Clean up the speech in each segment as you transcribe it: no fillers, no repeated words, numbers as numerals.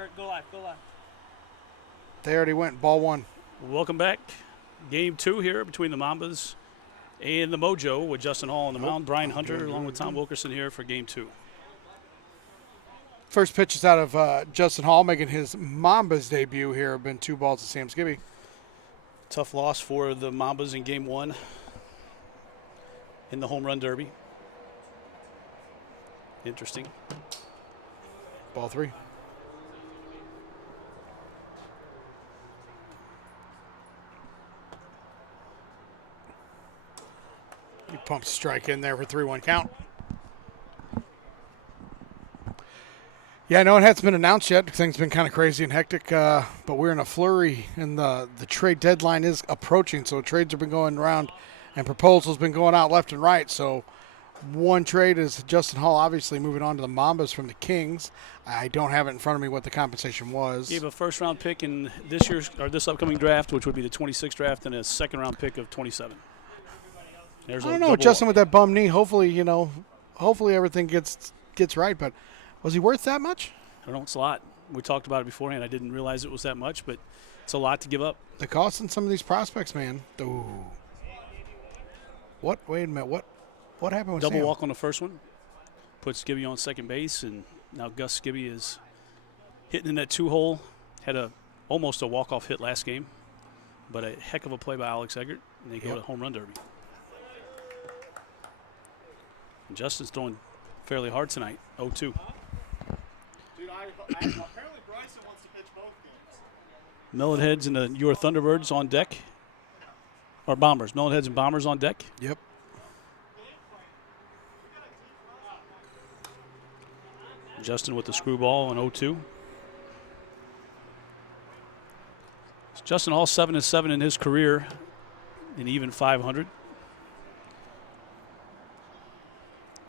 Kurt, go live, go live. They already went. Ball one. Welcome back. Game 2 here between the Mambas and the Mojo with Justin Hall on the mound. Brian Hunter along with Tom Wilkerson here for Game 2. First pitch is out of Justin Hall making his Mambas debut here. Been 2 balls to Sam Skibby. Tough loss for the Mambas in Game 1 in the home run derby. Interesting. Ball 3. He pumps strike in there for 3-1 count. Yeah, no, it hasn't been announced yet. Things have been kind of crazy and hectic, but we're in a flurry, and the trade deadline is approaching, so trades have been going around, and proposals been going out left and right. So one trade is Justin Hall obviously moving on to the Mambas from the Kings. I don't have it in front of me what the compensation was. Gave a first-round pick in this upcoming draft, which would be the 26th draft, and a second-round pick of 27. I don't know, Justin with that bum knee. Hopefully, hopefully everything gets right. But was he worth that much? I don't know. It's a lot. We talked about it beforehand. I didn't realize it was that much, but it's a lot to give up. The cost in some of these prospects, man. Ooh. What? Wait a minute. What happened with Double Sam? walk on the first one. Puts Skibby on second base, and now Gus Skibby is hitting in that 2-hole. Had almost a walk-off hit last game, but a heck of a play by Alex Eggert, and they go to home run derby. And Justin's throwing fairly hard tonight, 0-2. Dude, apparently Bryson wants to pitch both games. Melonheads and your Thunderbirds on deck. Or Bombers. Melonheads and Bombers on deck. Yep. Justin with the screwball on 0-2. Justin Hall 7-7 in his career, an even 500.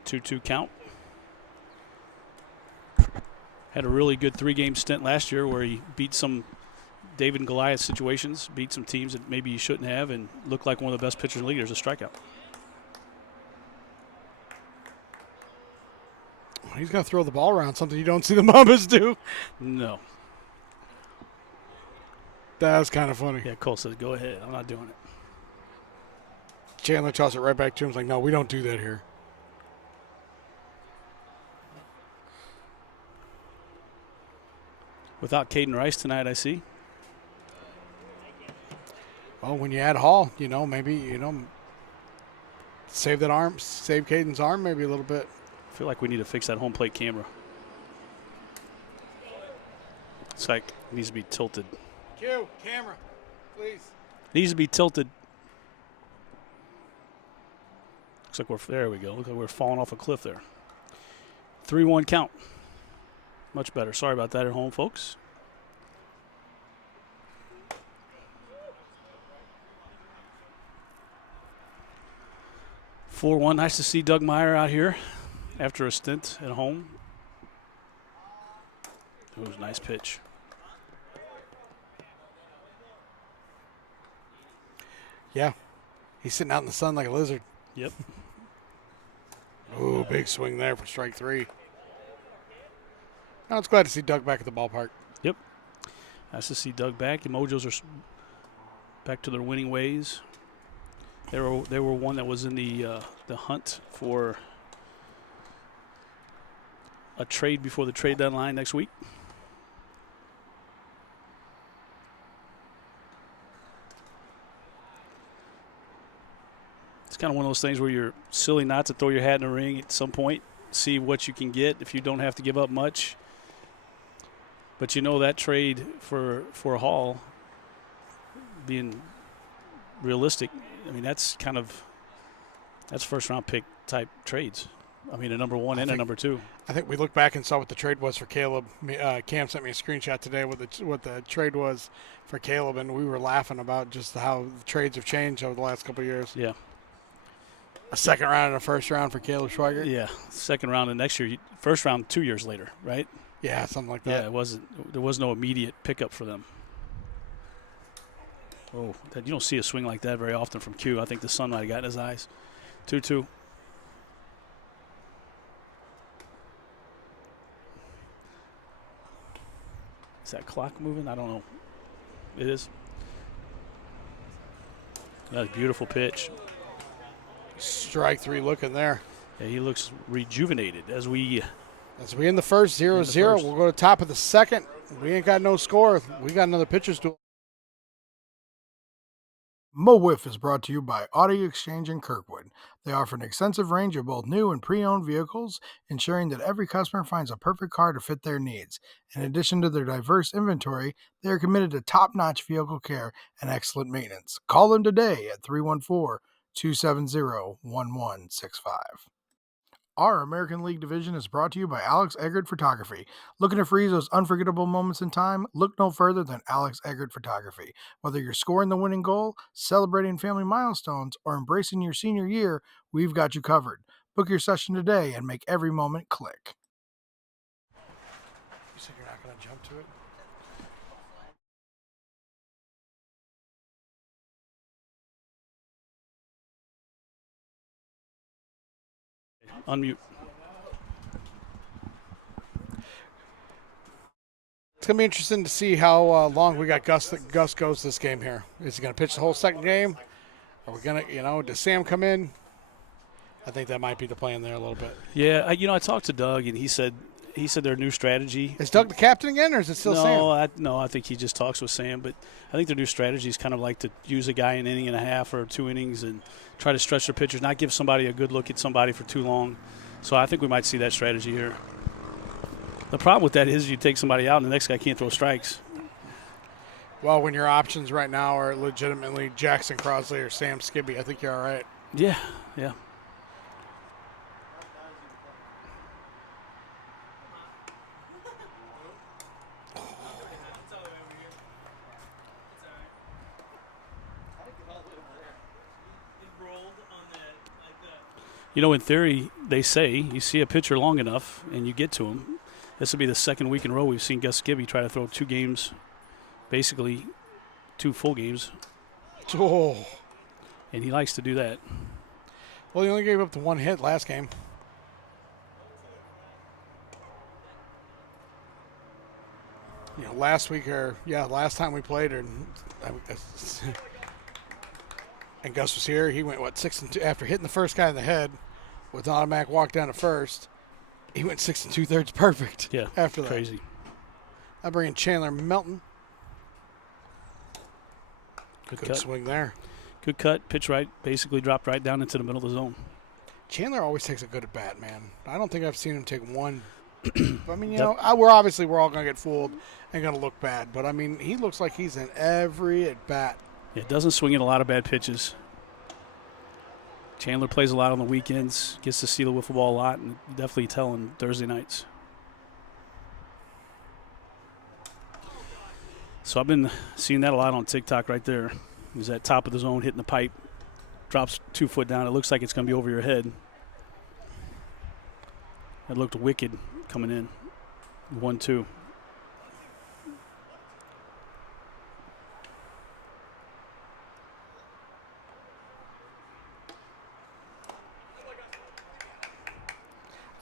2-2 count. Had a really good 3-game stint last year where he beat some David and Goliath situations, beat some teams that maybe he shouldn't have, and looked like one of the best pitchers in the league. There's a strikeout. He's going to throw the ball around, something you don't see the Mambas do. No. That was kind of funny. Yeah, Cole says, go ahead. I'm not doing it. Chandler tossed it right back to him. He's like, no, we don't do that here. Without Caden Rice tonight, I see. Well, when you add Hall, maybe, save that arm, save Caden's arm maybe a little bit. I feel like we need to fix that home plate camera. It's like it needs to be tilted. Cue, camera, please. Needs to be tilted. Looks like there we go. Looks like we're falling off a cliff there. 3-1 count. Much better. Sorry about that at home, folks. (4-1). Nice to see Doug Meyer out here after a stint at home. It was a nice pitch. Yeah. He's sitting out in the sun like a lizard. Yep. Ooh, big swing there for strike 3. I was glad to see Doug back at the ballpark. Yep. Nice to see Doug back. The Mojos are back to their winning ways. They were one that was in the hunt for a trade before the trade deadline next week. It's kind of one of those things where you're silly not to throw your hat in the ring at some point, see what you can get if you don't have to give up much. But that trade for Hall, being realistic, I mean, that's first-round pick type trades. I mean, a number 1 and a number 2. I think we looked back and saw what the trade was for Caleb. Cam sent me a screenshot today what the trade was for Caleb, and we were laughing about just how the trades have changed over the last couple of years. Yeah. A second round and a first round for Caleb Schweigert. Yeah, second round and next year, first round 2 years later, right? Yeah, something like that. Yeah, there was no immediate pickup for them. Oh, you don't see a swing like that very often from Q. I think the sun might have got in his eyes. 2-2. Is that clock moving? I don't know. It is. That's a beautiful pitch. Strike 3 looking there. Yeah, he looks rejuvenated as we in the first 0-0. We'll go to top of the second. We ain't got no score. We got another pitcher's duel. Mo WIFF is brought to you by Audi Exchange in Kirkwood. They offer an extensive range of both new and pre-owned vehicles, ensuring that every customer finds a perfect car to fit their needs. In addition to their diverse inventory, they are committed to top-notch vehicle care and excellent maintenance. Call them today at 314-270-1165. Our American League division is brought to you by Alex Eggert Photography. Looking to freeze those unforgettable moments in time? Look no further than Alex Eggert Photography. Whether you're scoring the winning goal, celebrating family milestones, or embracing your senior year, we've got you covered. Book your session today and make every moment click. You said you're not going to jump to it? unmute. It's going to be interesting to see how long we got Gus goes this game here. Is he going to pitch the whole second game? Are we going to, does Sam come in? I think that might be the plan there a little bit. Yeah, I talked to Doug, and he said their new strategy. Is Doug the captain again, or is it still Sam? No, I think he just talks with Sam. But I think their new strategy is kind of like to use a guy an inning and a half or 2 innings and try to stretch their pitchers, not give somebody a good look at somebody for too long. So I think we might see that strategy here. The problem with that is you take somebody out and the next guy can't throw strikes. Well, when your options right now are legitimately Jackson Crosley or Sam Skibby, I think you're all right. Yeah. In theory, they say you see a pitcher long enough and you get to him. This will be the second week in a row we've seen Gus Skibby try to throw 2 games, basically 2 full games. Oh. And he likes to do that. Well, he only gave up the 1 hit last game. Last time we played, and Gus was here. He went 6-2 after hitting the first guy in the head with an automatic walk down to first. He went 6 2/3 perfect. Yeah, after that. Crazy. I bring in Chandler Melton. Good cut. Swing there. Good cut. Pitch right. Basically dropped right down into the middle of the zone. Chandler always takes a good at bat, man. I don't think I've seen him take one. I mean, we're all going to get fooled and going to look bad. But, I mean, he looks like he's in every at bat. Yeah, doesn't swing at a lot of bad pitches. Chandler plays a lot on the weekends, gets to see the wiffle ball a lot, and definitely tell on Thursday nights. So I've been seeing that a lot on TikTok right there. He's at top of the zone, hitting the pipe, drops 2 foot down. It looks like it's going to be over your head. That looked wicked coming in. 1-2.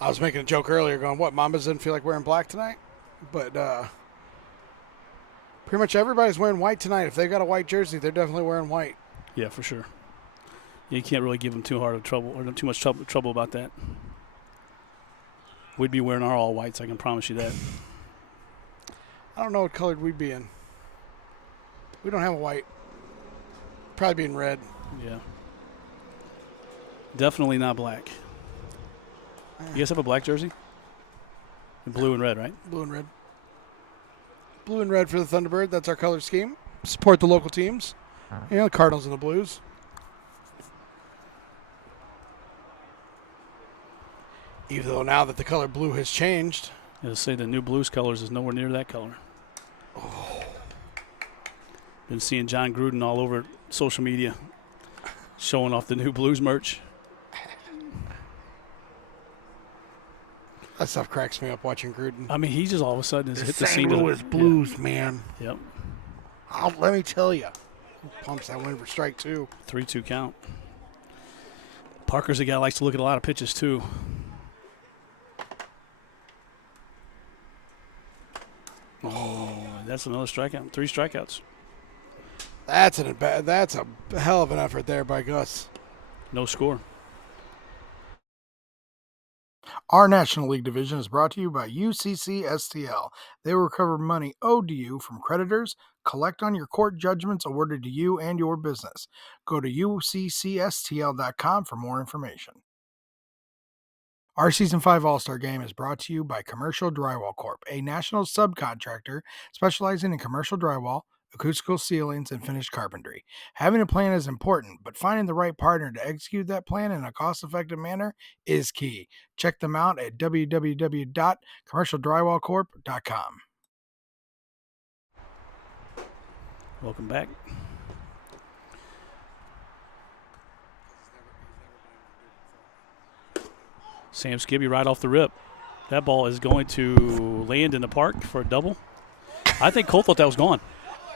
I was making a joke earlier going, what, Mambas didn't feel like wearing black tonight? But pretty much everybody's wearing white tonight. If they've got a white jersey, they're definitely wearing white. Yeah, for sure. You can't really give them too much trouble about that. We'd be wearing our all whites, I can promise you that. I don't know what color we'd be in. We don't have a white. Probably be in red. Yeah. Definitely not black. You guys have a black jersey? Blue and red, right? Blue and red. Blue and red for the Thunderbird. That's our color scheme. Support the local teams. The Cardinals and the Blues. Even though now that the color blue has changed. I'll say the new Blues colors is nowhere near that color. Oh. Been seeing John Gruden all over social media showing off the new Blues merch. That stuff cracks me up watching Gruden. I mean, he just all of a sudden has hit the scene. St. Louis Blues, man. Yep. Let me tell you. Pumps that win for strike 2. 3-2 count. Parker's a guy who likes to look at a lot of pitches, too. Oh, That's another strikeout. 3 strikeouts. That's a hell of an effort there by Gus. No score. Our National League division is brought to you by UCC STL. They will recover money owed to you from creditors, collect on your court judgments awarded to you and your business. Go to uccstl.com for more information. Our Season 5 All-Star Game is brought to you by Commercial Drywall Corp., a national subcontractor specializing in commercial drywall, acoustical ceilings, and finished carpentry. Having a plan is important, but finding the right partner to execute that plan in a cost-effective manner is key. Check them out at www.commercialdrywallcorp.com. Welcome back. Sam Skibby right off the rip. That ball is going to land in the park for a double. I think Cole thought that was gone.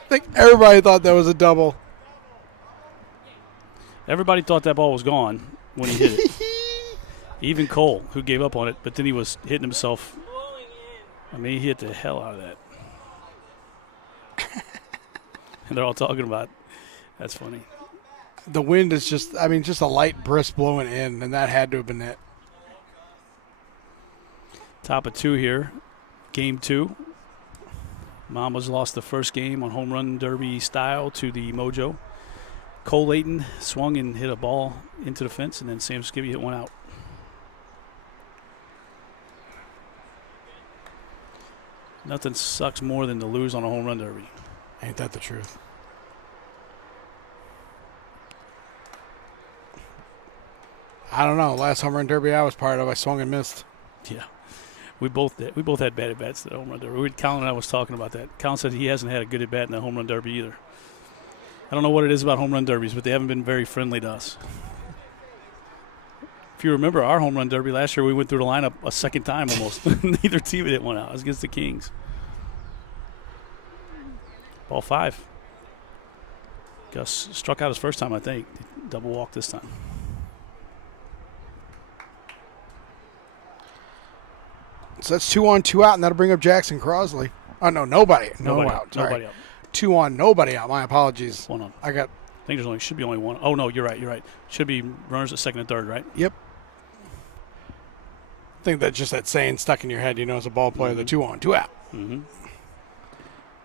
I think everybody thought that was a double. Everybody thought that ball was gone when he hit it. Even Cole, who gave up on it, but then he was hitting himself. I mean, he hit the hell out of that. And they're all talking about it. That's funny. The wind is just a light brisk blowing in, and that had to have been it. Top of 2 here. Game 2. Mambas lost the first game on home run derby style to the Mojo. Cole Layton swung and hit a ball into the fence, and then Sam Skibby hit one out. Nothing sucks more than to lose on a home run derby. Ain't that the truth? I don't know. Last home run derby I was part of, I swung and missed. Yeah. We both had bad at-bats at the home run derby. Colin and I was talking about that. Colin said he hasn't had a good at-bat in the home run derby either. I don't know what it is about home run derbies, but they haven't been very friendly to us. If you remember our home run derby last year, we went through the lineup a second time almost. Neither team hit one out. It was against the Kings. Ball 5. Gus struck out his first time, I think. Double walk this time. So that's 2 on, 2 out, and that'll bring up Jackson Crosley. Oh, no, nobody. No out. Sorry. Nobody out. 2 on, nobody out. My apologies. 1 on. I think should be only 1. Oh, no, you're right. Should be runners at second and third, right? Yep. I think that's just that saying stuck in your head, as a ball player, the 2 on, 2 out. Mm-hmm.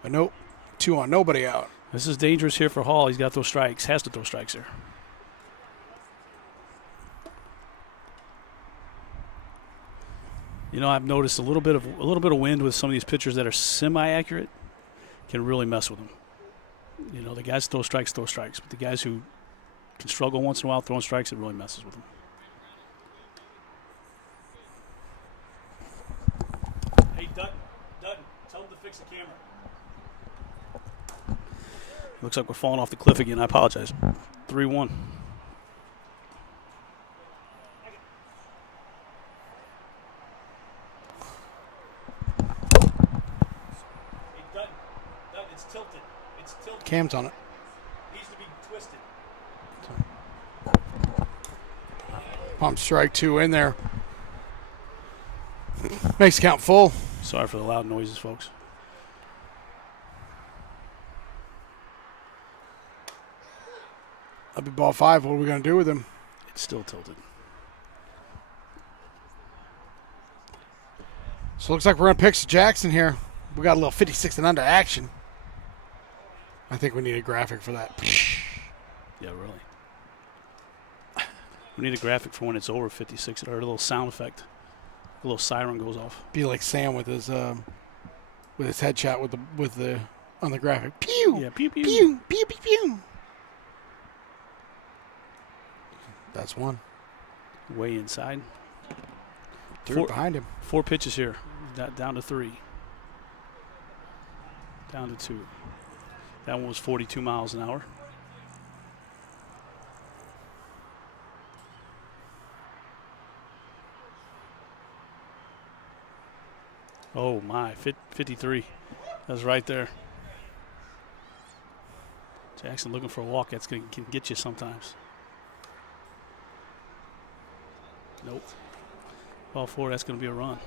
But nope, 2 on, nobody out. This is dangerous here for Hall. He's got to throw strikes. Has to throw strikes here. I've noticed a little bit of wind with some of these pitchers that are semi-accurate can really mess with them. The guys throw strikes, but the guys who can struggle once in a while throwing strikes, it really messes with them. Hey, Dutton, tell them to fix the camera. Looks like we're falling off the cliff again. I apologize. 3-1. Cam's on it. Needs to be twisted. Pump strike 2 in there. Makes count full. Sorry for the loud noises, folks. That'll be ball 5. What are we going to do with him? It's still tilted. So it looks like we're going to pick Jackson here. We got a little 56 and under action. I think we need a graphic for that. Yeah, really. We need a graphic for when it's over 56, or a little sound effect. A little siren goes off. Be like Sam with his headshot with the on the graphic. Pew! Yeah, pew pew. Pew pew pew pew. That's 1. Way inside. 3 behind him. 4 pitches here. Down to 3. Down to 2. That one was 42 miles an hour. Oh, my. 53. That was right there. Jackson looking for a walk. That's can get you sometimes. Nope. Ball 4, that's going to be a run.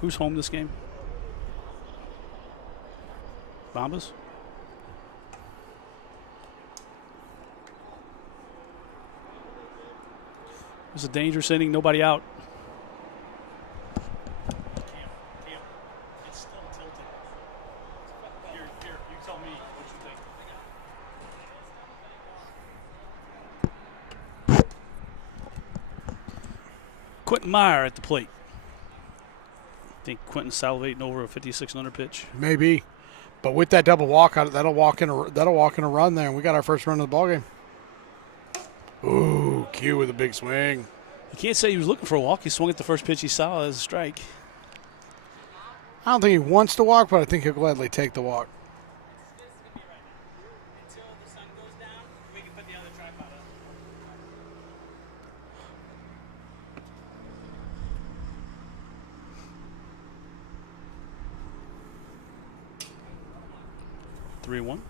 Who's home this game? Mambas? It was a dangerous inning. Nobody out. It's still tilted. Here, you tell me what you think. Quentin Meyer at the plate. Think Quentin's salivating over a 56 and under pitch. Maybe. But with that double walk, that'll walk in a run there, and we got our first run of the ball game. Ooh, Q with a big swing. You can't say he was looking for a walk. He swung at the first pitch he saw as a strike. I don't think he wants to walk, but I think he'll gladly take the walk. Until the sun goes down, we can put the other tripod up. Three one.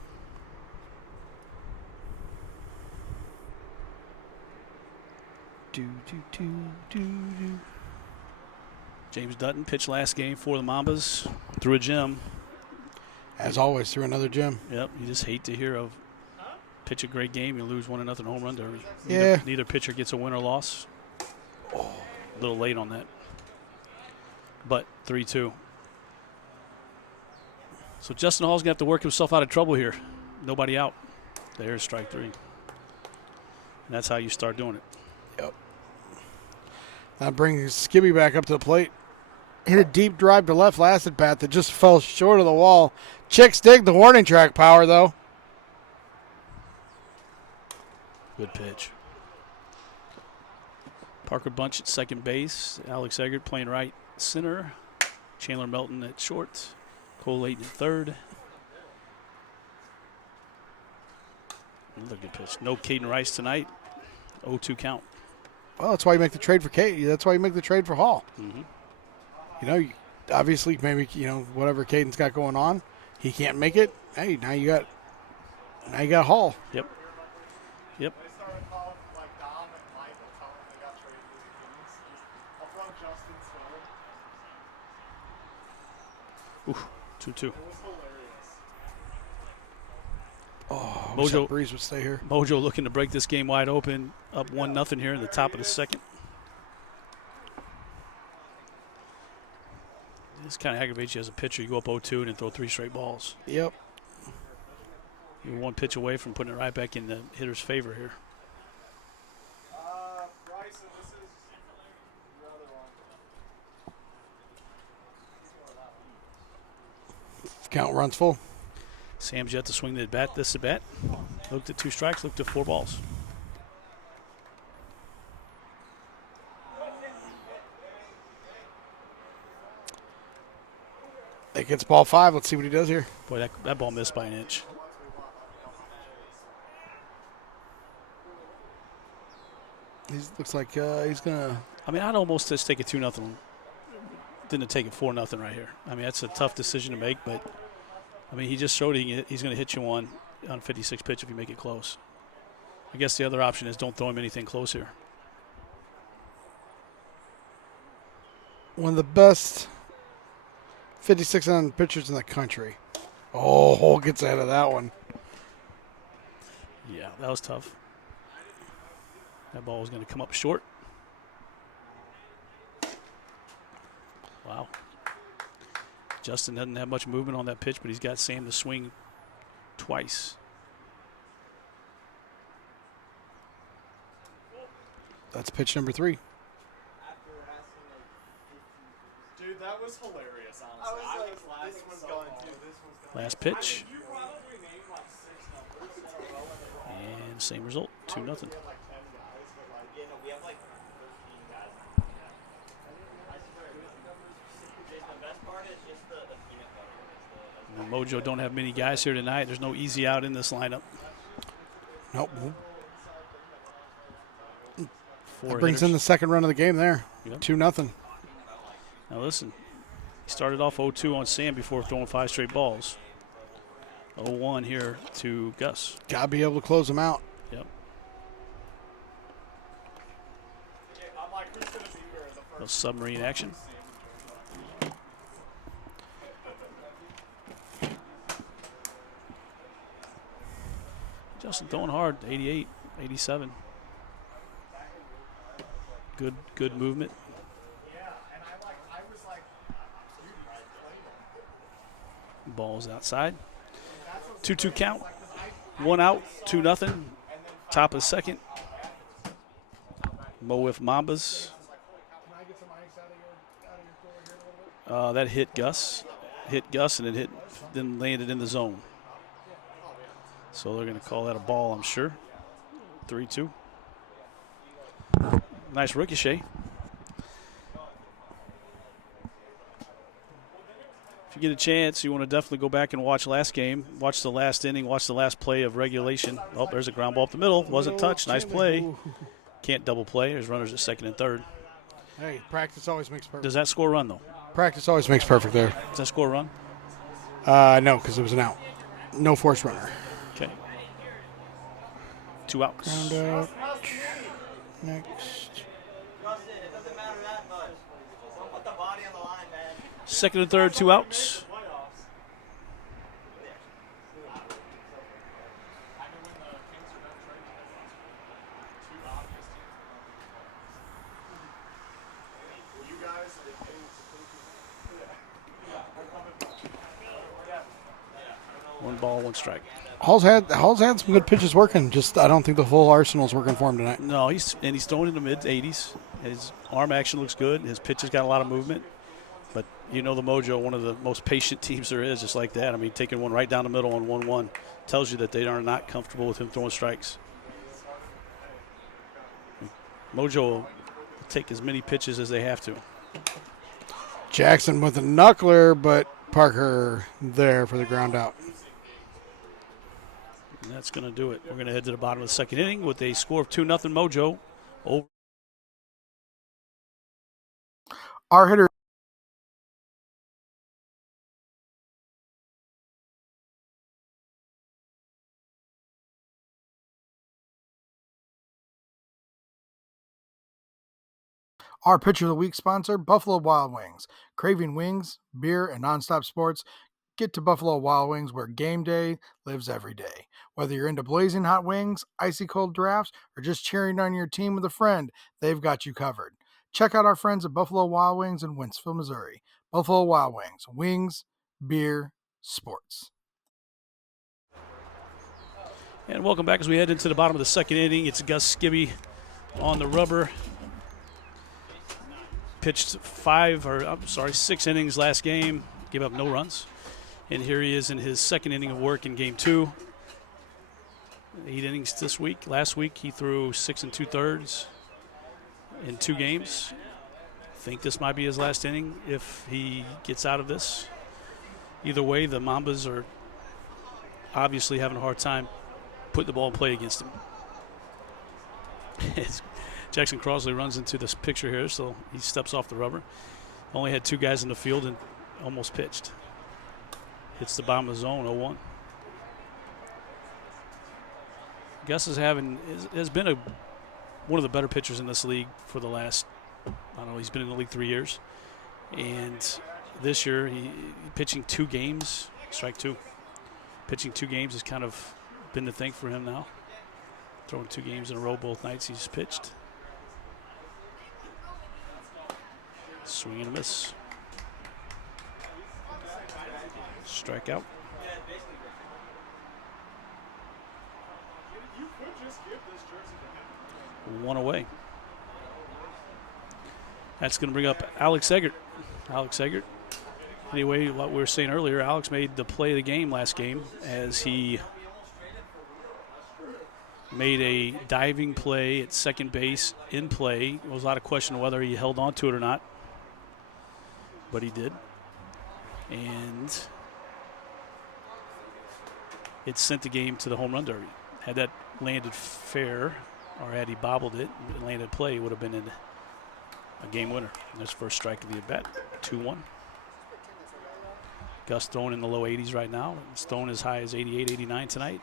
James Dutton pitched last game for the Mambas through a gem. As always, through another gym. Yep, you just hate to hear of pitch a great game, you lose 1-0 home run derby. Yeah. Neither pitcher gets a win or loss. A little late on that. But 3-2. So Justin Hall's going to have to work himself out of trouble here. Nobody out. There's strike three. And that's how you start doing it. Yep. That brings Skibby back up to the plate. Hit a deep drive to left last at bat that just fell short of the wall. Chicks dig the warning track power, though. Good pitch. Parker Bunch at second base. Alex Eggert playing right center. Chandler Melton at short. Cole Layton at third. Another good pitch. No Caden Rice tonight. 0-2 count. Well, that's why you make the trade for Kate. That's why you make the trade for Hall. Mm-hmm. You know, obviously, maybe, whatever Caden's got going on, he can't make it. Hey, now you got Hall. Yep. They started calling like Dom and Michael telling them they got traded to the Kings. I'll throw Justin's phone. Ooh, 2-2. It was hilarious. Oh, Mojo- Breeze would stay here. Mojo looking to break this game wide open. Up 1-0 here in the top of the second. This kind of aggravates you as a pitcher. You go up 0-2 and then throw 3 straight balls. Yep. You're one pitch away from putting it right back in the hitter's favor here. Bryson, this is your other one. Count runs full. Sam's yet to swing the bat this at bat. Looked at 2 strikes, looked at 4 balls. It gets ball 5. Let's see what he does here. Boy, that ball missed by an inch. Looks like he's going to. I mean, I'd almost just take it 2-0 than to take it 4-0 right here. I mean, that's a tough decision to make, but I mean, he just showed he's going to hit you on 56 pitch if you make it close. I guess the other option is don't throw him anything close here. One of the best 56 on pitchers in the country. Oh, Hole gets ahead of that one. Yeah, that was tough. That ball was going to come up short. Wow. Justin doesn't have much movement on that pitch, but he's got Sam to swing twice. That's pitch number 3. Dude, that was hilarious, honestly. I was laughing so hard. Last pitch. And same result, 2-0. Mojo don't have many guys here tonight. There's no easy out in this lineup. Nope. Four That brings hitters. in the second run of the game there. Yep. 2-0. Now listen, he started off 0-2 on Sam before throwing 5 straight balls. 0-1 here to Gus. Got to be able to close them out. Yep. No submarine action. Justin throwing hard, 88, 87. Good movement. Ball's outside. 2-2 count. 1 out, 2-0. Top of second. Mo WIFF Mambas. That hit Gus. And then landed in the zone. So they're going to call that a ball, I'm sure. 3-2. Nice ricochet. If you get a chance, you want to definitely go back and watch last game. Watch the last inning. Watch the last play of regulation. Oh, there's a ground ball up the middle. Wasn't touched. Nice play. Can't double play. There's runners at second and third. Hey, practice always makes perfect. Does that score run, though? Practice always makes perfect there. Does that score run? No, because it was an out. No force runner. Okay. 2 outs. Ground out. Next. Second and third, 2 outs. One ball, 1 strike. Hall's had some good pitches working. Just I don't think the full arsenal's working for him tonight. No, he's throwing in the mid-80s. His arm action looks good. His pitch has got a lot of movement. But you know the Mojo, one of the most patient teams there is, just like that. I mean, taking one right down the middle on 1-1 tells you that they are not comfortable with him throwing strikes. Mojo will take as many pitches as they have to. Jackson with a knuckler, but Parker there for the ground out. And that's going to do it. We're going to head to the bottom of the second inning with a score of 2-0 Mojo. Over. Our hitter. Our pitcher of the week sponsor, Buffalo Wild Wings. Craving wings, beer, and nonstop sports? Get to Buffalo Wild Wings where game day lives every day. Whether you're into blazing hot wings, icy cold drafts, or just cheering on your team with a friend, they've got you covered. Check out our friends at Buffalo Wild Wings in Wentzville, Missouri. Buffalo Wild Wings. Wings, beer, sports. And welcome back as we head into the bottom of the second inning. It's Gus Skibby on the rubber. Pitched 6 innings last game, gave up no runs. And here he is in his second inning of work in game 2. 8 innings this week. Last week he threw 6 2/3 in 2 games. I think this might be his last inning if he gets out of this. Either way, the Mambas are obviously having a hard time putting the ball in play against him. Jackson Crossley runs into this picture here, so he steps off the rubber. Only had 2 guys in the field and almost pitched. Hits the bottom of the zone, 0-1. Gus has been one of the better pitchers in this league for the last, he's been in the league 3 years. And this year, he pitching 2 games, strike 2. Pitching 2 games has kind of been the thing for him now. Throwing 2 games in a row both nights he's pitched. Swing and a miss. Strikeout. One away. That's going to bring up Alex Eggert. Anyway, what we were saying earlier, Alex made the play of the game last game as he made a diving play at second base in play. There was a lot of question of whether he held on to it or not, but he did. And it sent the game to the home run derby. Had that landed fair, or had he bobbled it and landed play, it would have been a game winner. And that's first strike of the at-bat, 2-1. Gus throwing in the low 80s right now. It's thrown as high as 88, 89 tonight.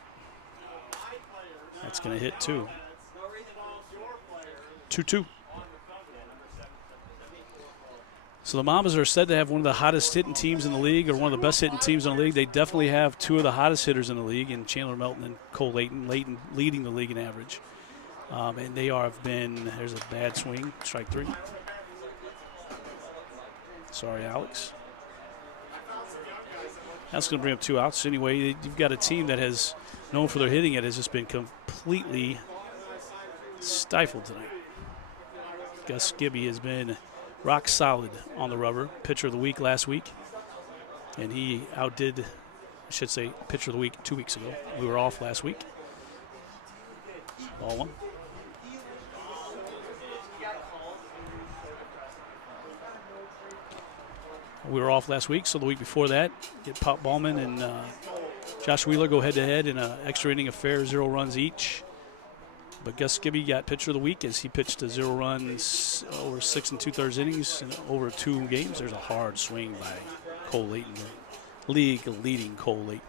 That's going to hit 2. 2-2. So the Mambas are said to have one of the hottest hitting teams in the league, or one of the best hitting teams in the league. They definitely have two of the hottest hitters in the league, in Chandler Melton and Cole Layton. Layton leading the league in average. And they have been, there's a bad swing, strike 3. Sorry, Alex. That's going to bring up 2 outs. Anyway, you've got a team that has, known for their hitting, it has just been completely stifled tonight. Gus Gibby has been rock solid on the rubber. Pitcher of the week last week. And he outdid, I should say, pitcher of the week 2 weeks ago. We were off last week. Ball 1. We were off last week, so the week before that, Pop Ballman and Josh Wheeler go head-to-head in an extra inning affair, 0 runs each. But Gus Gibby got pitcher of the week as he pitched to 0 runs over 6 2/3 innings and over 2 games. There's a hard swing by Cole Layton, league-leading Cole Layton.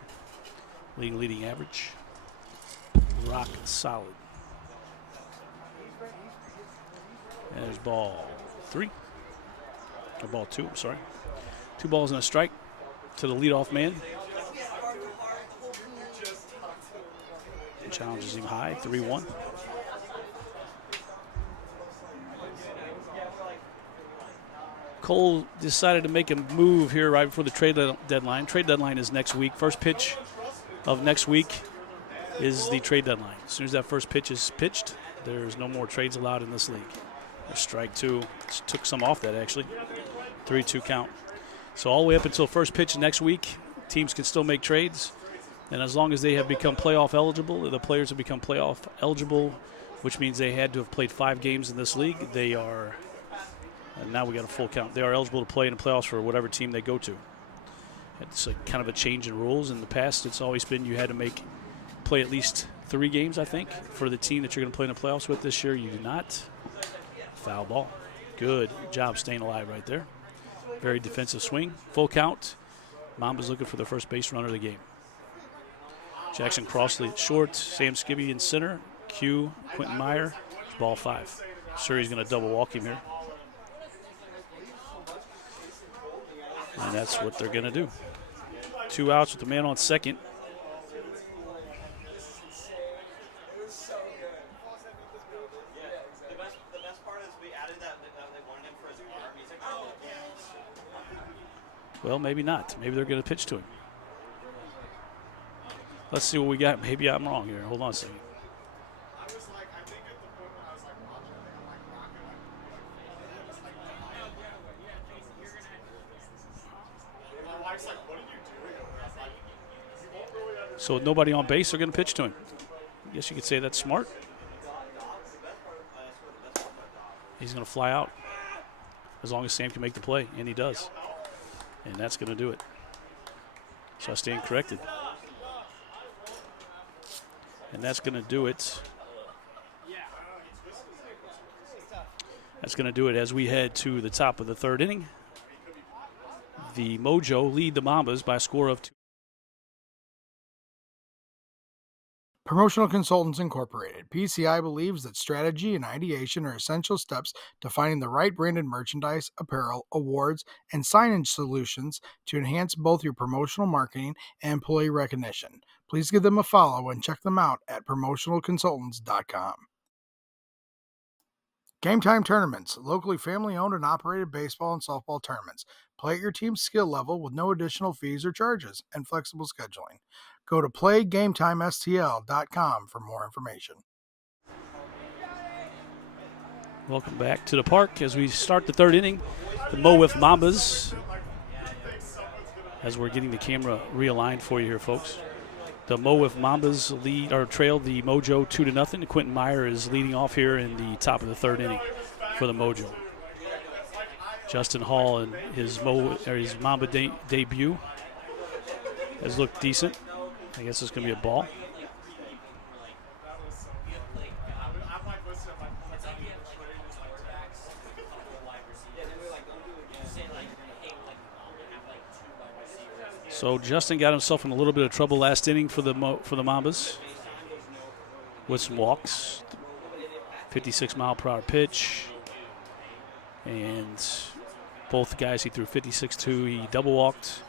Leading average. Rock solid. And there's ball 3. Or ball 2, I'm sorry. 2 balls and a strike to the leadoff man. Challenges him high, 3-1. Cole decided to make a move here right before the trade deadline. Trade deadline is next week. First pitch of next week is the trade deadline. As soon as that first pitch is pitched, there's no more trades allowed in this league. There's strike 2. Just took some off that, actually. 3-2 count. So all the way up until first pitch next week, teams can still make trades. And as long as they have become playoff eligible, the players have become playoff eligible, which means they had to have played 5 games in this league. They are, and now we got a full count, they are eligible to play in the playoffs for whatever team they go to. It's kind of a change in rules. In the past, it's always been you had to play at least 3 games, I think, for the team that you're going to play in the playoffs with. This year, you do not. Foul ball. Good job staying alive right there. Very defensive swing. Full count. Mambas looking for the first base runner of the game. Jackson Crossley at short. Sam Skibby in center. Q. Quentin Meyer. Ball 5. Sure, he's going to double walk him here. And that's what they're going to do. 2 outs with the man on second. Well, maybe not. Maybe they're going to pitch to him. Let's see what we got. Maybe I'm wrong here. Hold on a second. I was like, I think at the point when I was like watching, I think I'm like rocking like my wife's like, what are you doing? And I was like, you won't really understand. So with nobody on base, they're going to pitch to him. I guess you could say that's smart. He's going to fly out as long as Sam can make the play, and he does. And that's going to do it. So I stand corrected. And that's going to do it. That's going to do it as we head to the top of the 3rd inning. The Mojo lead the Mambas by a score of 2. Promotional Consultants Incorporated. PCI believes that strategy and ideation are essential steps to finding the right branded merchandise, apparel, awards, and signage solutions to enhance both your promotional marketing and employee recognition. Please give them a follow and check them out at promotionalconsultants.com. Gametime Tournaments, locally family-owned and operated baseball and softball tournaments. Play at your team's skill level with no additional fees or charges and flexible scheduling. Go to playgametimestl.com for more information. Welcome back to the park as we start the 3rd inning. The Mo WIFF Mambas, as we're getting the camera realigned for you here, folks. The Mo WIFF Mambas lead or trail the Mojo 2-0. Quentin Meyer is leading off here in the top of the 3rd inning for the Mojo. Justin Hall and his Mamba debut has looked decent. I guess it's going to be a ball. So Justin got himself in a little bit of trouble last inning for the Mambas with some walks, 56-mile-per-hour pitch, and Both guys he threw 56-2. He double walked.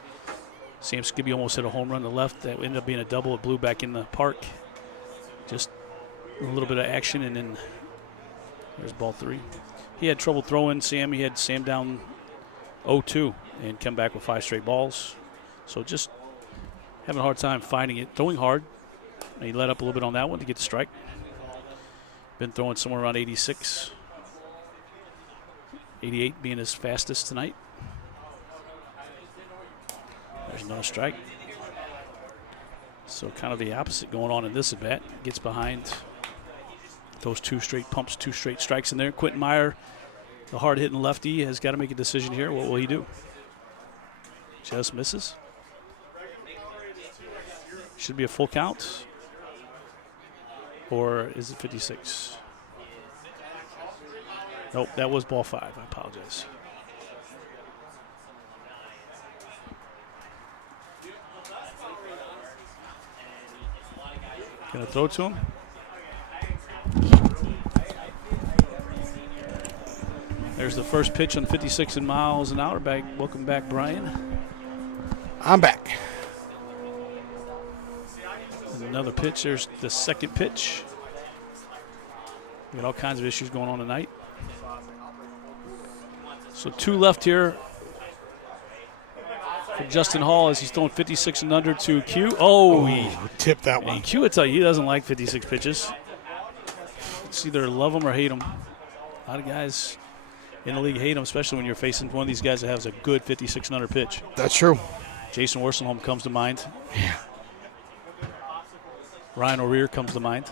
Sam Skibby almost hit a home run to the left. That ended up being a double. It blew back in the park. Just a little bit of action, and then there's ball 3. He had trouble throwing Sam. He had Sam down 0-2 and come back with 5 straight balls. So just having a hard time finding it. Throwing hard. And he let up a little bit on that one to get the strike. Been throwing somewhere around 86. 88 being his fastest tonight. There's another strike. So kind of the opposite going on in this at bat. Gets behind those 2 straight pumps, 2 straight strikes in there. Quentin Meyer, the hard-hitting lefty, has got to make a decision here. What will he do? Just misses. Should be a full count. Or is it 56? Nope, that was ball 5. I apologize. Gonna throw to him. There's the first pitch on 56 miles an hour. Welcome back, Brian. I'm back. And another pitch. There's the second pitch. We got all kinds of issues going on tonight. So 2 left here for Justin Hall as he's throwing 56 and under to Q. Oh, he tipped that one. And Q would tell you he doesn't like 56 pitches. It's either love them or hate them. A lot of guys in the league hate them, especially when you're facing one of these guys that has a good 56 and under pitch. That's true. Jason Worsenholm comes to mind. Yeah. Ryan O'Rear comes to mind.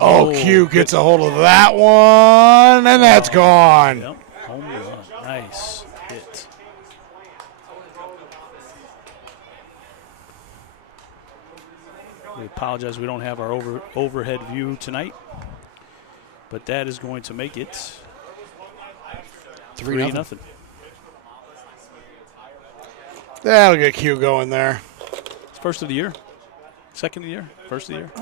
Oh, Q gets a hold of that one, and that's gone. Yep. Home run. Nice hit. We apologize we don't have our overhead view tonight, but that is going to make it 3-0. That'll get Q going there. It's first of the year? Second of the year? First of the year?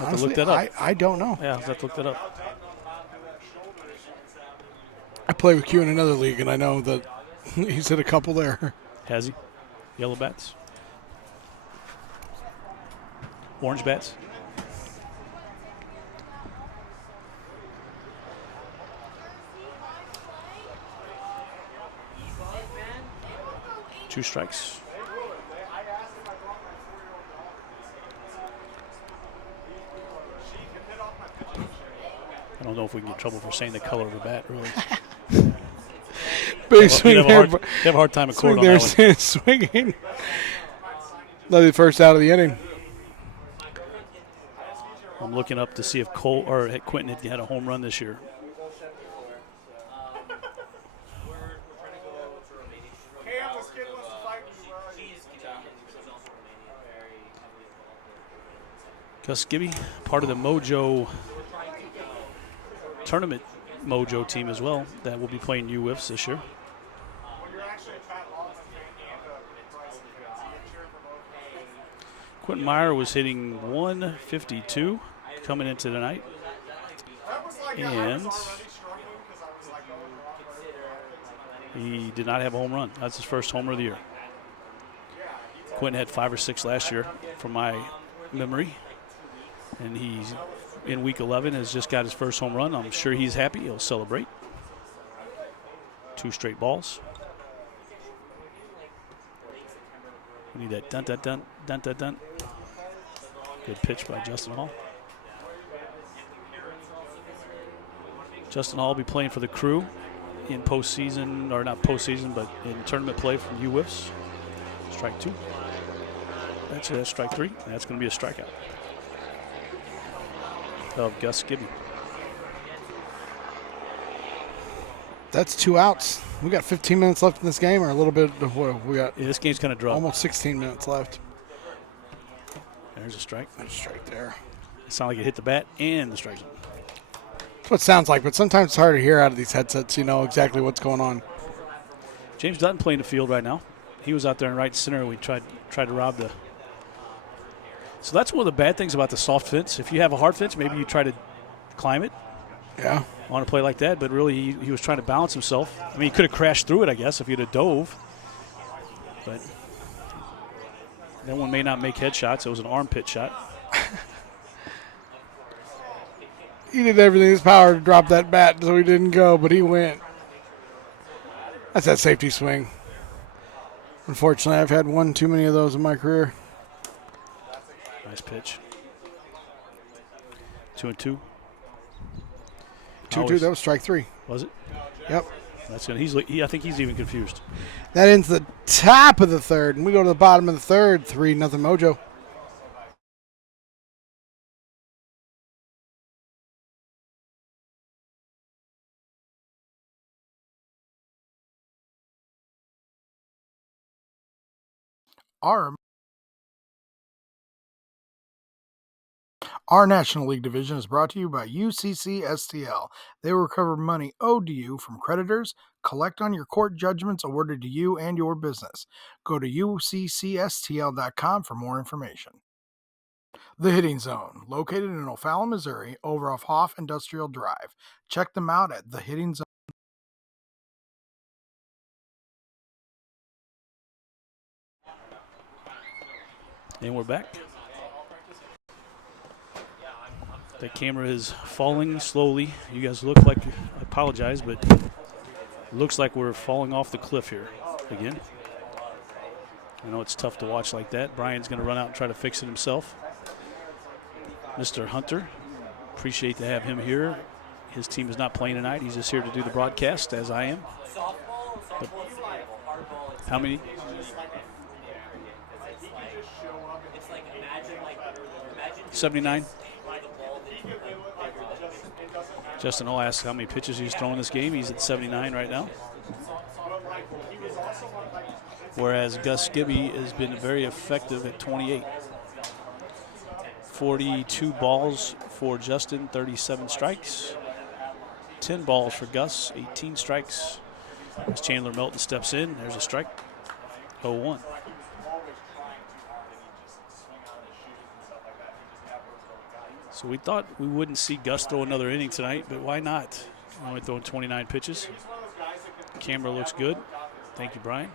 Honestly, have to look that up. I don't know. Yeah, I'll have to look that up. I play with Q in another league, and I know that he's hit a couple there. Has he? Yellow bats? Orange bats? Two strikes. I don't know if we can get in trouble for saying the color of the bat, really. Big swing there. They have a hard time in court on that one. Swinging. Another first out of the inning. I'm looking up to see if Cole or Quentin had a home run this year. Gus Gibby, part of the Mojo tournament Mojo team as well that will be playing U Wiffs this year. Quentin Meyer was hitting 152 coming into tonight. And he did not have a home run. That's his first homer of the year. Quentin had 5 or 6 last year from my memory. And he's in week 11 has just got his first home run. I'm sure he's happy. He'll celebrate. 2 straight balls. We need that dun dun dun dun dun dun. Good pitch by Justin Hall. Justin Hall will be playing for the Crew in postseason, or not postseason, but in tournament play from U Wiffs. Strike 2. Actually, that's strike 3. And that's going to be a strikeout of Gus Gibby. That's 2 outs. We got 15 minutes left in this game, or a little bit. We got. Yeah, this game's kind of dropped. Almost 16 minutes left. There's a strike. There's a strike there. It sounded like it hit the bat and the strike zone. That's what it sounds like, but sometimes it's hard to hear out of these headsets. You know exactly what's going on. James Dutton playing the field right now. He was out there in right center. We tried to rob the. So that's one of the bad things about the soft fence. If you have a hard fence, maybe you try to climb it. Yeah. on a play like that, but really he was trying to balance himself. I mean, he could have crashed through it, I guess, if he'd have dove. But that one may not make headshots. It was an armpit shot. He did everything in his power to drop that bat so he didn't go, but he went. That's that safety swing. Unfortunately, I've had one too many of those in my career. Nice pitch. 2-2. 2-2, that was strike 3. Was it? Yep. That's good. I think he's even confused. That ends the top of the third, and we go to the bottom of the third. 3-0 Mojo. Our National League division is brought to you by UCC STL. They will recover money owed to you from creditors, collect on your court judgments awarded to you and your business. Go to uccstl.com for more information. The Hitting Zone, located in O'Fallon, Missouri, over off Hoff Industrial Drive. Check them out at The Hitting Zone. And we're back. The camera is falling slowly. You guys look like, I apologize, but it looks like we're falling off the cliff here again. I know it's tough to watch like that. Brian's going to run out and try to fix it himself. Mr. Hunter, appreciate to have him here. His team is not playing tonight. He's just here to do the broadcast, as I am. But how many? $79. Justin will ask how many pitches he's thrown this game. He's at 79 right now. Whereas Gus Gibby has been very effective at 28. 42 balls for Justin, 37 strikes. 10 balls for Gus, 18 strikes. As Chandler Melton steps in, there's a strike. 0-1. So we thought we wouldn't see Gus throw another inning tonight, but why not? Only throwing 29 pitches. Camera looks good. Thank you, Brian.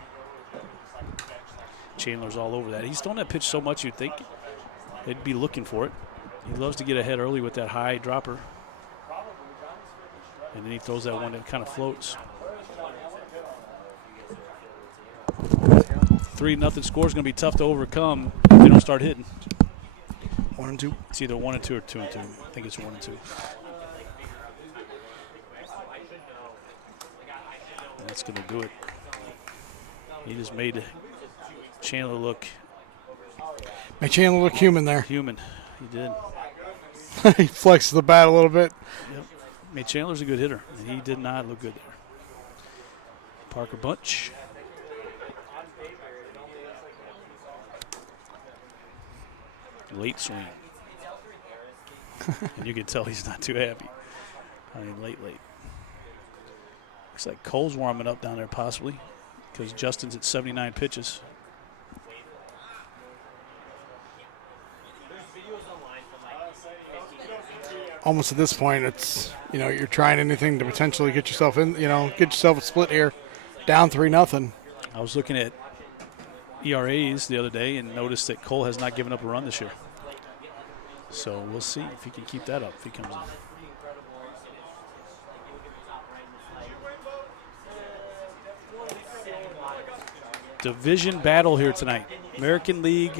Chandler's all over that. He's thrown that pitch so much you'd think they'd be looking for it. He loves to get ahead early with that high dropper. And then he throws that one that kind of floats. 3-0 score is going to be tough to overcome if they don't start hitting. 1-2. It's either 1-2 or 2-2. I think it's 1-2. That's going to do it. He just made Chandler look. Made Chandler look human there. Human. He did. He flexed the bat a little bit. Yep. Made Chandler's a good hitter, and he did not look good there. Parker Bunch. Late swing. And you can tell he's not too happy. I mean, late. Looks like Cole's warming up down there possibly because Justin's at 79 pitches. Almost at this point, it's, you're trying anything to potentially get yourself in, get yourself a split here. Down 3-0. I was looking at ERAs the other day and noticed that Cole has not given up a run this year. So we'll see if he can keep that up if he comes in. Division battle here tonight. American League,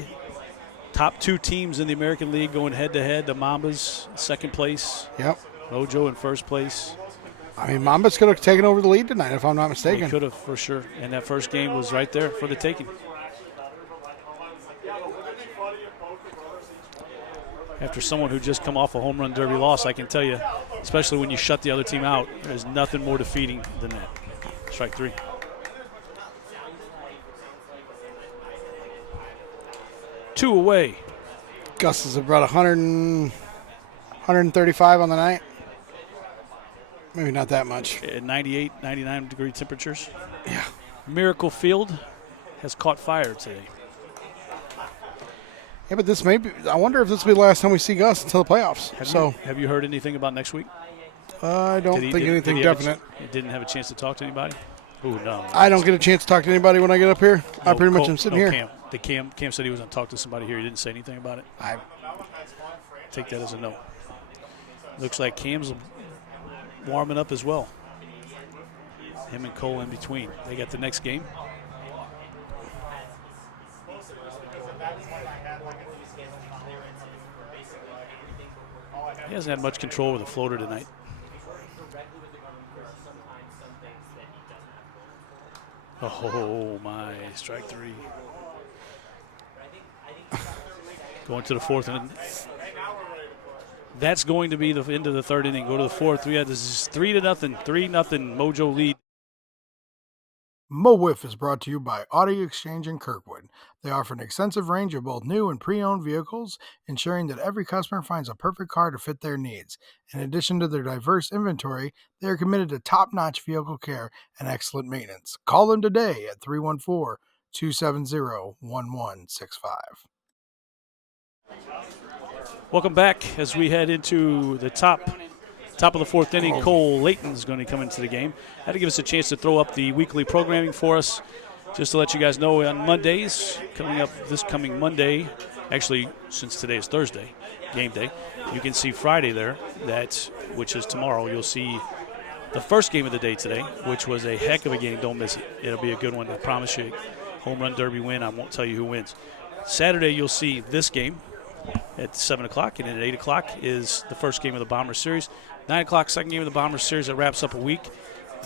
top two teams in the American League going head-to-head. The Mambas, second place. Yep. Mojo in first place. I mean, Mambas could have taken over the lead tonight, if I'm not mistaken. They could have, for sure. And that first game was right there for the taking. After someone who just come off a home run derby loss, I can tell you, especially when you shut the other team out, there's nothing more defeating than that. Strike 3. Two away. Gus is about 135 on the night. Maybe not that much. At 98, 99 degree temperatures. Yeah. Miracle Field has caught fire today. Yeah, but this may be, I wonder if this will be the last time we see Gus until the playoffs. Have you heard anything about next week? I don't think anything definite. He didn't have a chance to talk to anybody? Ooh, no. I don't get a chance to talk to anybody when I get up here. No, I pretty much am sitting here. Cam said he was going to talk to somebody here. He didn't say anything about it. I take that as a no. Looks like Cam's warming up as well. Him and Cole in between. They got the next game. He hasn't had much control with the floater tonight. Oh, my. Strike 3. Going to the 4th inning. That's going to be the end of the 3rd inning. Go to the 4th. This is 3-0. 3-0 Mojo lead. Mo WIFF is brought to you by Audi Exchange in Kirkwood. They offer an extensive range of both new and pre-owned vehicles, ensuring that every customer finds a perfect car to fit their needs. In addition to their diverse inventory, they are committed to top-notch vehicle care and excellent maintenance. Call them today at 314-270-1165. Welcome back as we head into the top of the 4th inning. Cole Layton's going to come into the game. That'll give us a chance to throw up the weekly programming for us. Just to let you guys know, on Mondays, coming up this coming Monday, actually since today is Thursday, game day, you can see Friday there, which is tomorrow. You'll see the first game of the day today, which was a heck of a game. Don't miss it. It'll be a good one, I promise you. Home run derby win. I won't tell you who wins. Saturday, you'll see this game at 7 o'clock, and then at 8 o'clock is the first game of the Bomber Series. 9 o'clock, second game of the Bomber Series that wraps up a week.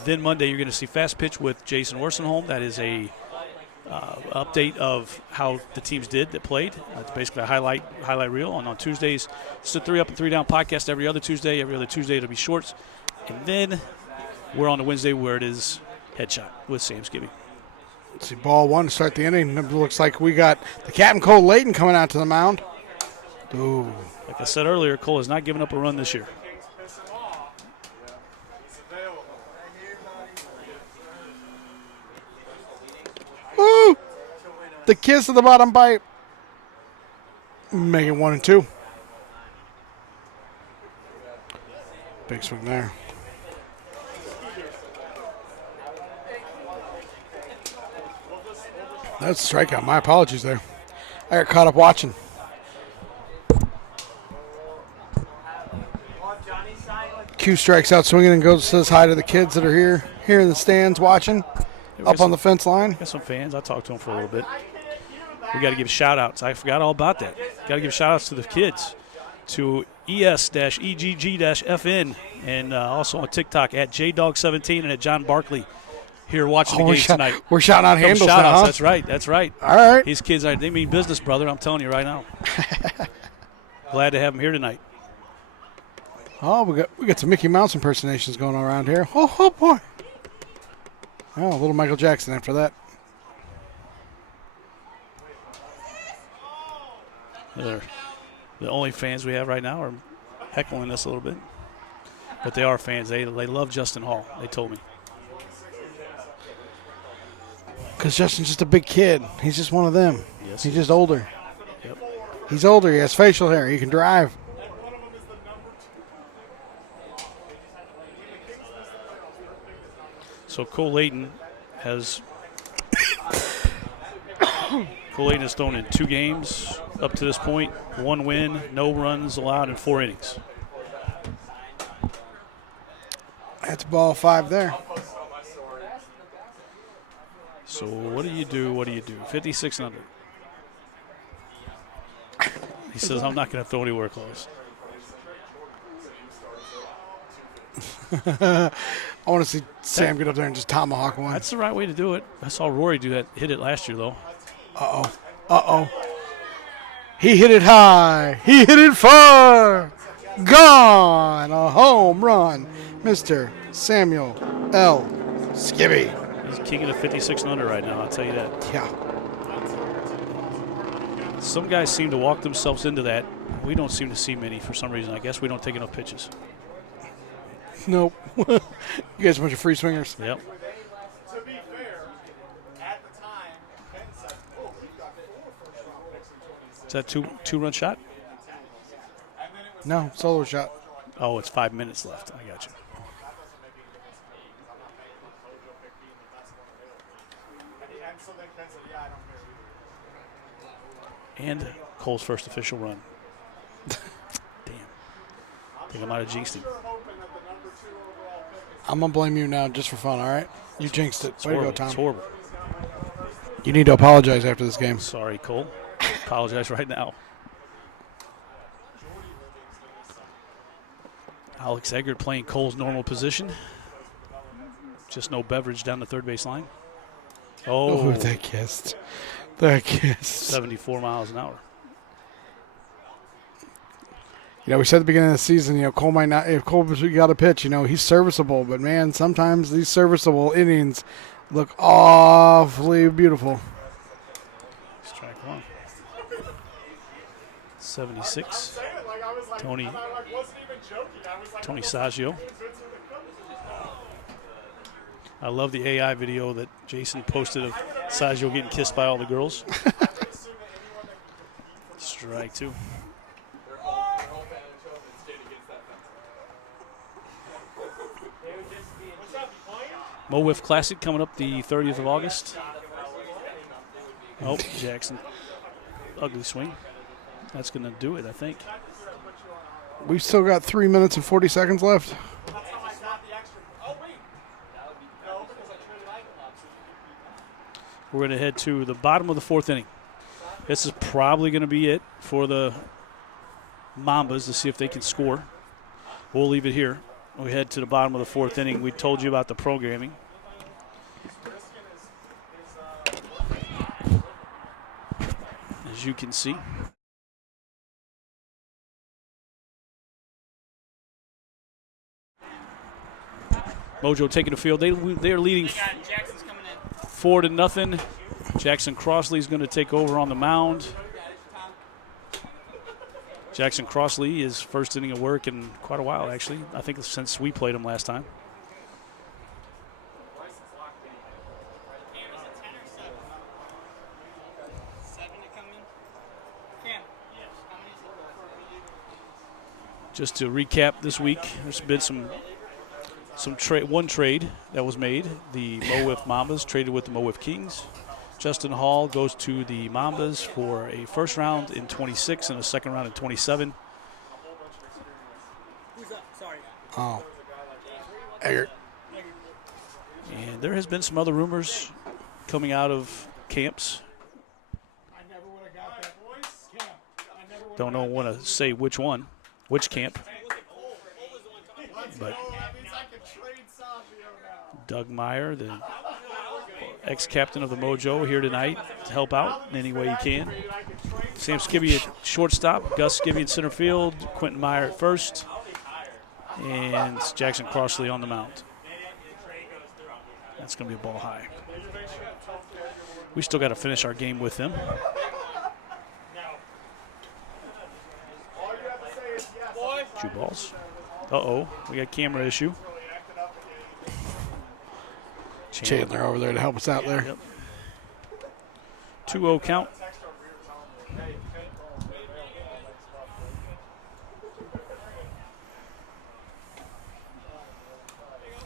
Then Monday, you're going to see Fastpitch with Jason Orsenholm. That is a update of how the teams did that played. It's basically a highlight reel. And on Tuesdays, it's the 3 Up and 3 Down podcast every other Tuesday. Every other Tuesday, it'll be shorts. And then we're on the Wednesday where it is Headshot with Sam Skibby. Let's see, ball 1 to start the inning. It looks like we got the Captain Cole Layton coming out to the mound. Ooh. Like I said earlier, Cole has not given up a run this year. Woo! The kiss of the bottom bite. Make it 1-2. Big swing there. That's a strikeout. My apologies there. I got caught up watching. Q strikes out swinging and goes, says hi to the kids that are here in the stands watching, up on the fence line. Got some fans. I talked to them for a little bit. We got to give shout-outs. I forgot all about that. Got to give shout-outs to the kids, to ES-EGG-FN, and also on TikTok at JDog17 and at John Barkley here watching the game tonight. We're shouting out handles now, huh? That's right. That's right. All right. These kids, they mean business, brother. I'm telling you right now. Glad to have them here tonight. Oh, we got some Mickey Mouse impersonations going on around here. Oh boy. Oh, a little Michael Jackson after that. The only fans we have right now are heckling us a little bit. But they are fans. They love Justin Hall, they told me. Because Justin's just a big kid. He's just one of them. Yes, He's just older. Yep. He's older. He has facial hair. He can drive. So Cole Layton has thrown in 2 games up to this point, 1 win, no runs allowed in 4 innings. That's ball 5 there. So what do you do? 56 and under. He says, I'm not going to throw anywhere close. I want to see Sam get up there and just tomahawk one. That's the right way to do it. I saw Rory do that, hit it last year, though. Uh-oh. He hit it high. He hit it far. Gone. A home run. Mr. Samuel L. Skibby. He's king of the 56 and under right now, I'll tell you that. Yeah. Some guys seem to walk themselves into that. We don't seem to see many for some reason. I guess we don't take enough pitches. Nope. You guys are a bunch of free swingers. Yep. To be fair, at the time, Ben said, we've got 4 first-round picks in 2016. Is that two-run shot? No, solo shot. Oh, it's 5 minutes left. I got you. That doesn't make any difference to me because I'm not paying for Mojo pick being the best one available. And so then Ken said, yeah, I don't care either. And Cole's first official run. Damn. I think I might have jinxed him. I'm going to blame you now just for fun, all right? You jinxed it. Way to go, Tom. It's horrible. You need to apologize after this game. Sorry, Cole. Apologize right now. Alex Eggert playing Cole's normal position. Just no beverage down the third base line. Oh, that kissed. That kissed. 74 miles an hour. You know, we said at the beginning of the season, you know, Cole might not, if Cole got a pitch, you know, he's serviceable. But, man, sometimes these serviceable innings look awfully beautiful. Strike one. 76. Tony Saggio. I love the AI video that Jason posted of Saggio getting kissed by all the girls. Strike two. Mo WIFF Classic coming up the 30th of August. Oh, Jackson. Ugly swing. That's going to do it, I think. We've still got 3 minutes and 40 seconds left. We're going to head to the bottom of the fourth inning. This is probably going to be it for the Mambas to see if they can score. We'll leave it here. We head to the bottom of the fourth inning. We told you about the programming. As you can see. Mojo taking the field. They're leading 4-0. Jackson Crossley is going to take over on the mound. Jackson Crossley is first inning of work in quite a while, actually. I think since we played him last time. Just to recap this week, there's been one trade that was made. The Mo WIFF Mambas traded with the Mo WIFF Kings. Justin Hall goes to the Mambas for a first round in 26 and a second round in 27. Who's up? Sorry. Oh. Eggert. And there has been some other rumors coming out of camps. Don't know want to say which camp. But Doug Meyer, the ex-captain of the Mojo, here tonight to help out in any way he can. Sam Skibby at shortstop, Gus Skibby in center field, Quentin Meyer at first, and Jackson Crossley on the mound. That's going to be a ball high. We still got to finish our game with them. 2 balls. Uh-oh, we got camera issue. Chandler over there to help us out there. Yep. 2-0 count.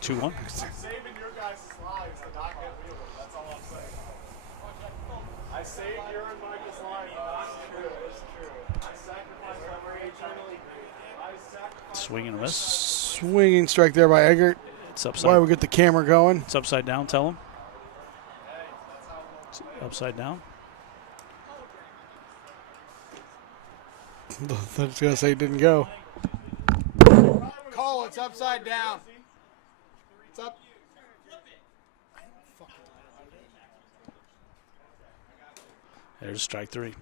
Two one. Saving your guys' lives to not get wheeled. That's all I'm saying. I saved your and Michael's life. It's true. I sacrificed my rage. Swing and a miss. Swinging strike there by Eggert. It's upside. Why we get the camera going? It's upside down. Tell him. It's upside down. I was gonna say it didn't go. Cole, it's upside down. It's up. There's strike 3.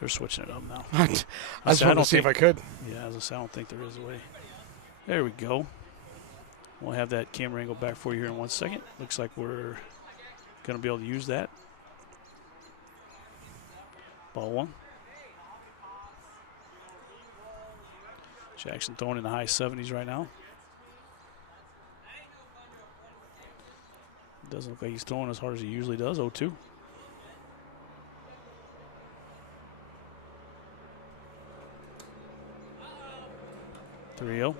They're switching it up now. I just wanted to see if I could. Yeah, as I say, I don't think there is a way. There we go. We'll have that camera angle back for you here in 1 second. Looks like we're going to be able to use that. Ball 1. Jackson throwing in the high 70s right now. Doesn't look like he's throwing as hard as he usually does. 0-2. Three-0.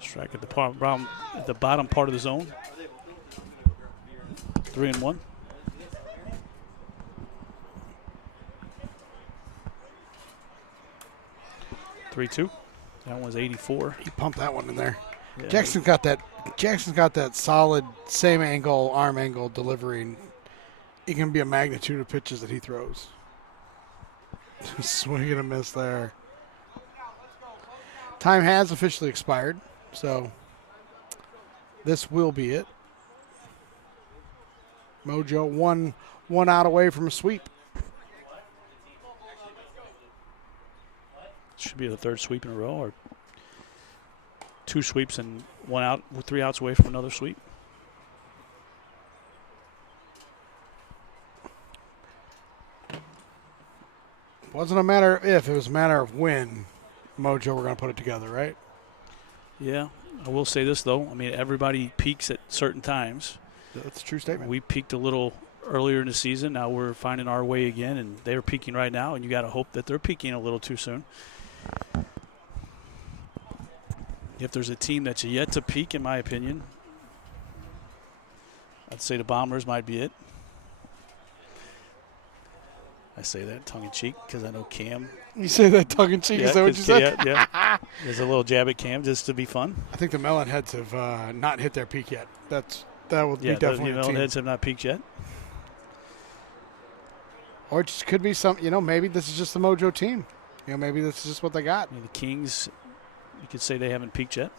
Strike at the bottom part of the zone. 3-1. Three-two. That one's 84. He pumped that one in there. Yeah. Jackson's got that solid same angle, arm angle delivery. And it can be a magnitude of pitches that he throws. Swing and a miss there. Time has officially expired, so this will be it. Mojo one out away from a sweep. Should be the third sweep in a row, or 2 sweeps and 1 out, 3 outs away from another sweep. Wasn't a matter of if, it was a matter of when, Mojo, we're going to put it together, right? Yeah, I will say this, though. I mean, everybody peaks at certain times. That's a true statement. We peaked a little earlier in the season. Now we're finding our way again, and they're peaking right now, and you got to hope that they're peaking a little too soon. If there's a team that's yet to peak, in my opinion, I'd say the Bombers might be it. I say that tongue-in-cheek because I know Cam. You say that tongue-in-cheek? Is that what you said? Yeah. There's a little jab at Cam just to be fun. I think the Melonheads have not hit their peak yet. That would be definitely the a team. Melonheads have not peaked yet. Or it just could be some, maybe this is just the Mojo team. Maybe this is just what they got. I mean, the Kings, you could say they haven't peaked yet.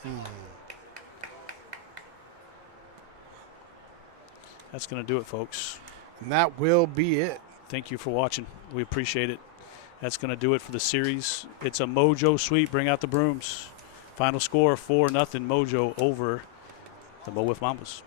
That's going to do it, folks. And that will be it. Thank you for watching. We appreciate it. That's going to do it for the series. It's a Mojo sweep. Bring out the brooms. Final score, 4-0 Mojo over the MO WIFF Mambas.